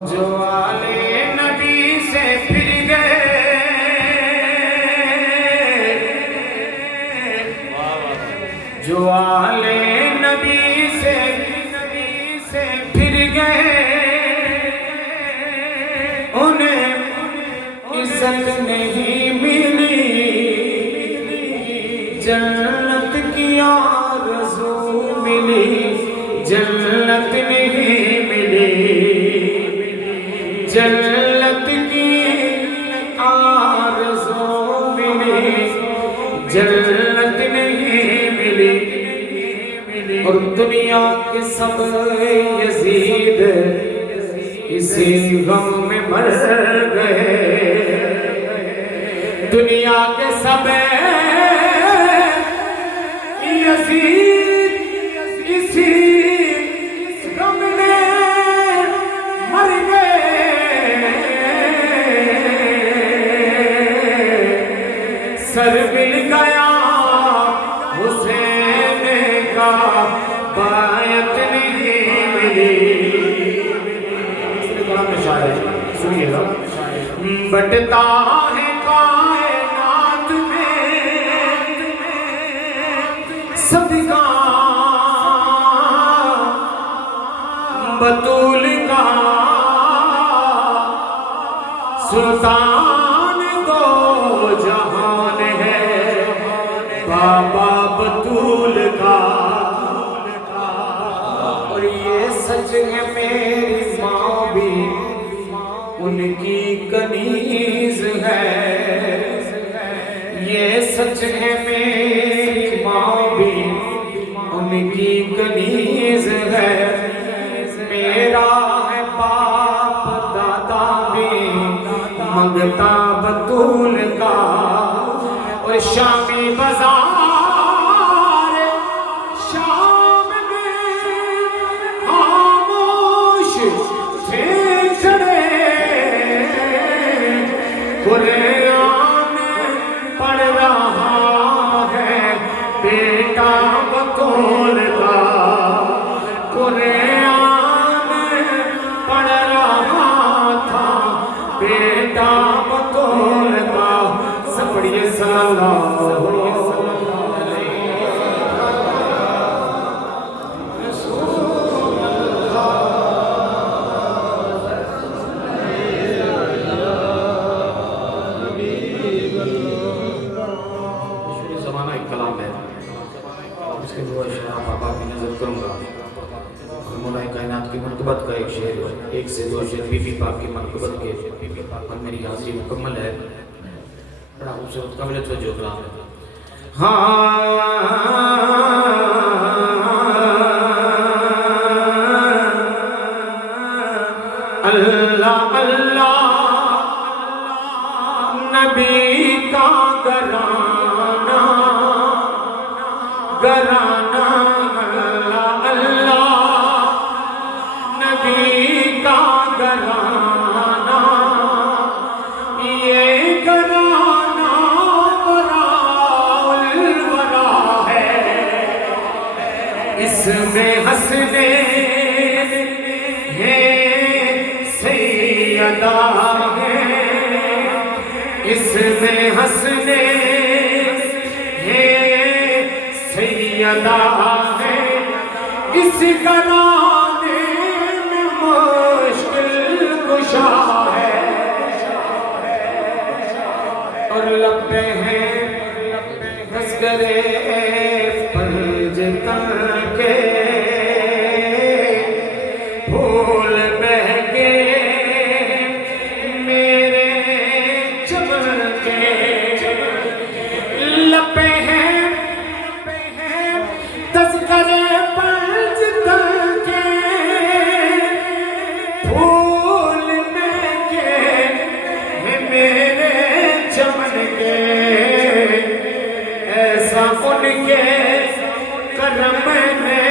جو آلے نبی سے پھر گئے، جو آلے نبی سے پھر گئے، انہیں عزت نہیں ملی، جنت کی آرزو ملی، جنت نہیں ملی، جنت کی آرزو ملی، جنت نہیں ملی۔ اور دنیا کے سب یزید اسی غم میں مر گئے، دنیا کے سب یزید اسی غم میں مر گئے، سر مل گیا حسین کا، بایت نہیں ملی۔ سنیے گا، بٹتا ہے کائنات میں صدقہ بطول کا، سلطان دو جہان ہے بابا بطول کا۔ اور یہ سچ ہے میری ماں بھی ان کی کنیز ہے، یہ سچ ہے میری ماں بھی ان کی کنیز ہے، میرا ہے باپ دادا بھی منگتا بطول کا۔ اور شامی بازار شام میں خاموش تھے کھڑے، قرآن پڑھ رہا ہے بیٹا بطول کا، قرآن پڑھ رہا تھا بیٹا بطول کا۔ سب پڑھیے صلی اللہ علیہ وسلم۔ زمانہ ایک کلام ہے، اس کے دو اشعار بابا کی نظر کروں گا۔ مولا کائنات کی منقبت کا ایک شعر، ایک سے دو شعر بی بی پاک کی منقبت کے، اور میری حاضری مکمل ہے۔ بڑا خوبصورت قابل توجہ کلام ہے۔ اللہ اللہ نبی کا گرانا گرانا، اللہ اللہ نبی کا گرانا، یہ گرانا وراء الورا ہے، اس میں حسنے ہیں سیدہ ہے، اس میں حسنے ہیں سیدہ ہے، اس گرانے میں مشکل کشا ہے، اور لبے ہیں مسگرے پنج تن کے، پھول بہہ کے میرے چمن کے، لبے ہیں تذکرے پنج تن کے، پھول بہہ کے میرے چمن کے، ایسا ان کے کرم نے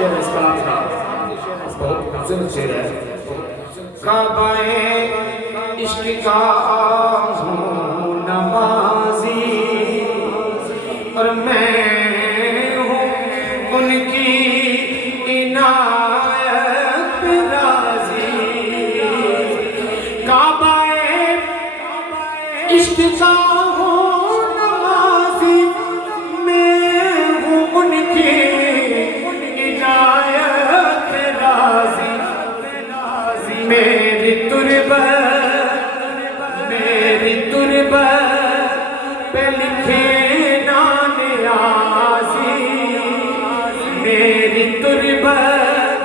شعر اس کلام کا بہت خوبصورت شعر ہے کعبہ عشق کا ہوں نمازی اور میں ہوں ان کی عنایت پہ راضی کعبہ عشق کا ہوں نمازی میں ہوں ان کی عنایت پہ راضی میری تربت پہ لکھے نا نیازی میری تربت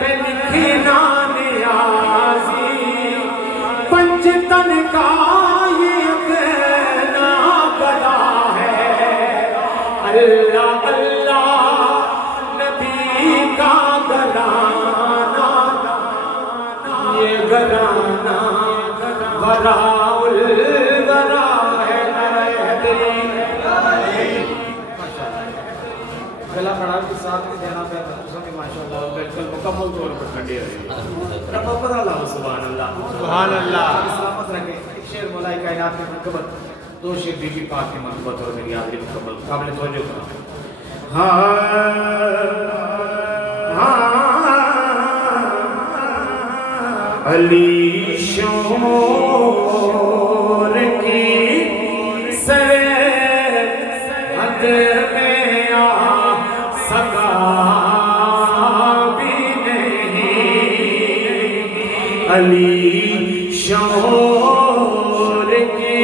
پہ لکھے نا نیازی پنج تن کا یہ اتنا بڑا ہے اللہ اللہ نبی کا گھرانہ یہ گھرانہ وراء الورا ہے گلا پڑھا کے ساتھ دینا پہ ماشاءاللہ بالکل مکمل طور پر ٹھنڈی رہی رب پر اللہ سبحان اللہ سلامت رکھے ایک شعر مولا کائنات کی منقبت دو شعر بی بی پاک کی منقبت اور میری حاضری مکمل قابل توجہ کرنا علی شور کی سرحد میں آ سکا بھی نہیں علی شور کی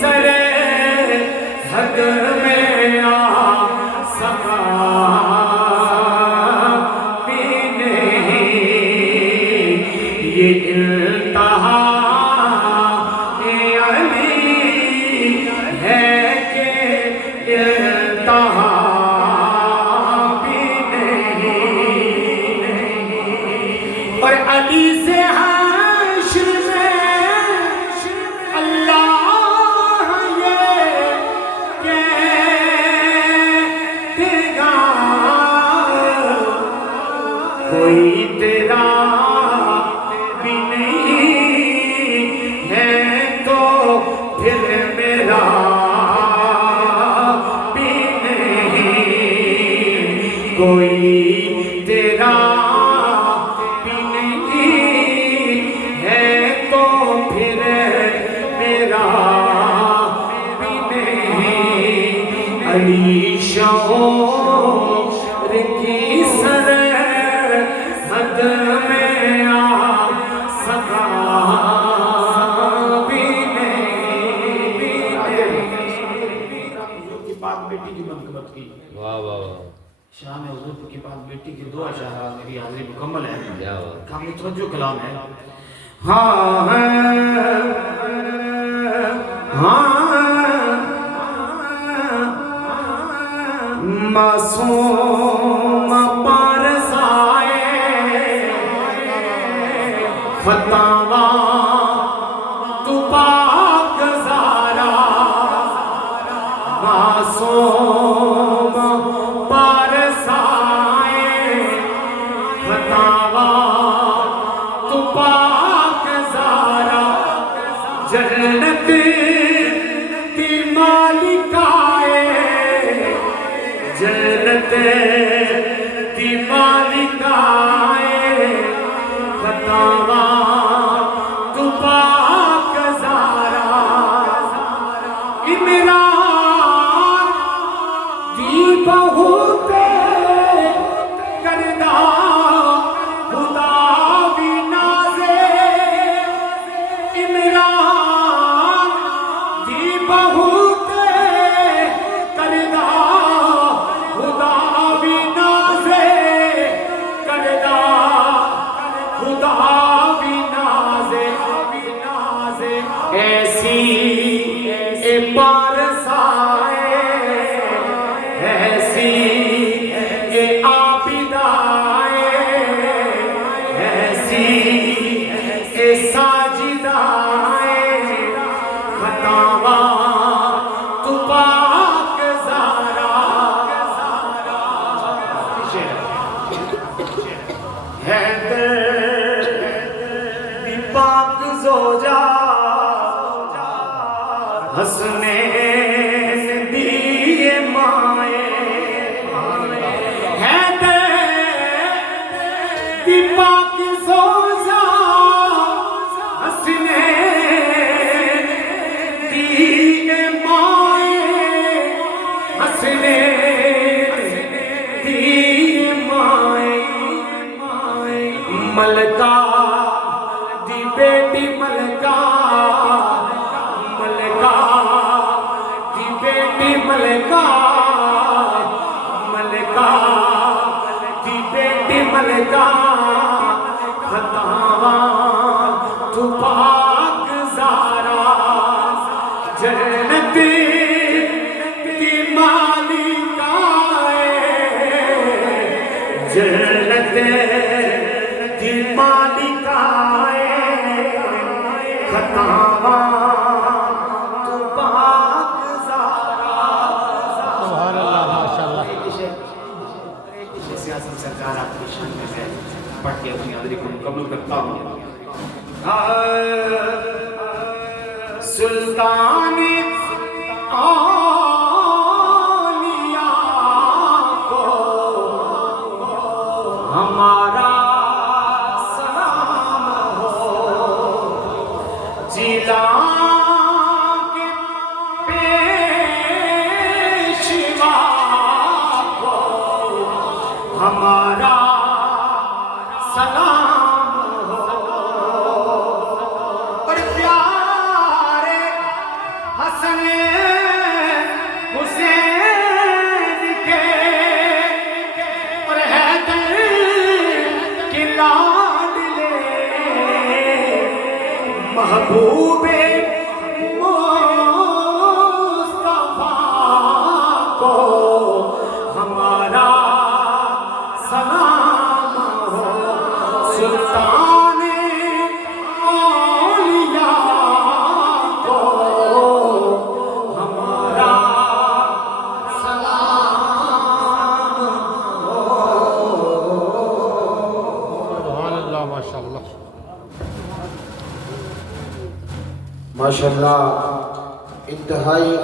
سرحد میں آ سکا بھی نہیں یہ انتہا علی ہے کہ انتہا بھی نہیں اور علی سے حشر میں اللہ یہ کہے گا کوئی تیرا بھی نہیں ہے تو پھر میرا بھی نہیں کوئی تیرا بھی نہیں ہے تو پھر میرا بھی نہیں علی شور کی سرحد میں آ سکا بھی نہیں حضور کی پاک بیٹی کی منقبت کی واہ واہ واہ شان حضور کی پاک بیٹی کی دو اشعار میری حاضری مکمل ہے کامل توجہ کلام ہے معصوم پارسائے فتاوا تو پاک زارا معصوم پارسائے فتاوا تو پاک زارا جنت کی مالکائے جنت کی مالکائے فتاوا تو پاک زارا عمران دی بہت کردہ خدا بھی نازے عمران دی بہت کردہ خدا بھی نازے حیدر دی پاک زوجہ حسنین دی مائے حیدر دی پاک زوجہ حسنین دی مائے حسنین دی مائے ملکہ دی بیٹی ملکہ ملکہ دی بیٹی ملکہ ملکہ دی بیٹی ملکہ خطاواں تو پاک زارا جنت دی مالکہ جنت دی مالکہ خطاواں تو پاک زارا سبحان اللہ ماشاءاللہ سیاست سرکار آپ کی شان میں ہے پڑھ کے اپنی حاضری کو قبول کرتا ہوں سلطان اولیاء کو ہمارا سلام ہو جیلان کے پیشوا کو ہمارا سلام ہو اور پیارے حسن حسین کے اور حیدر کے لاڈلے محبوب مصطفیٰ کو ہمارا سلام ہو سلطان اولیاء کو ہمارا سلام سبحان اللہ ماشاءاللہ ماشاءاللہ انتہائی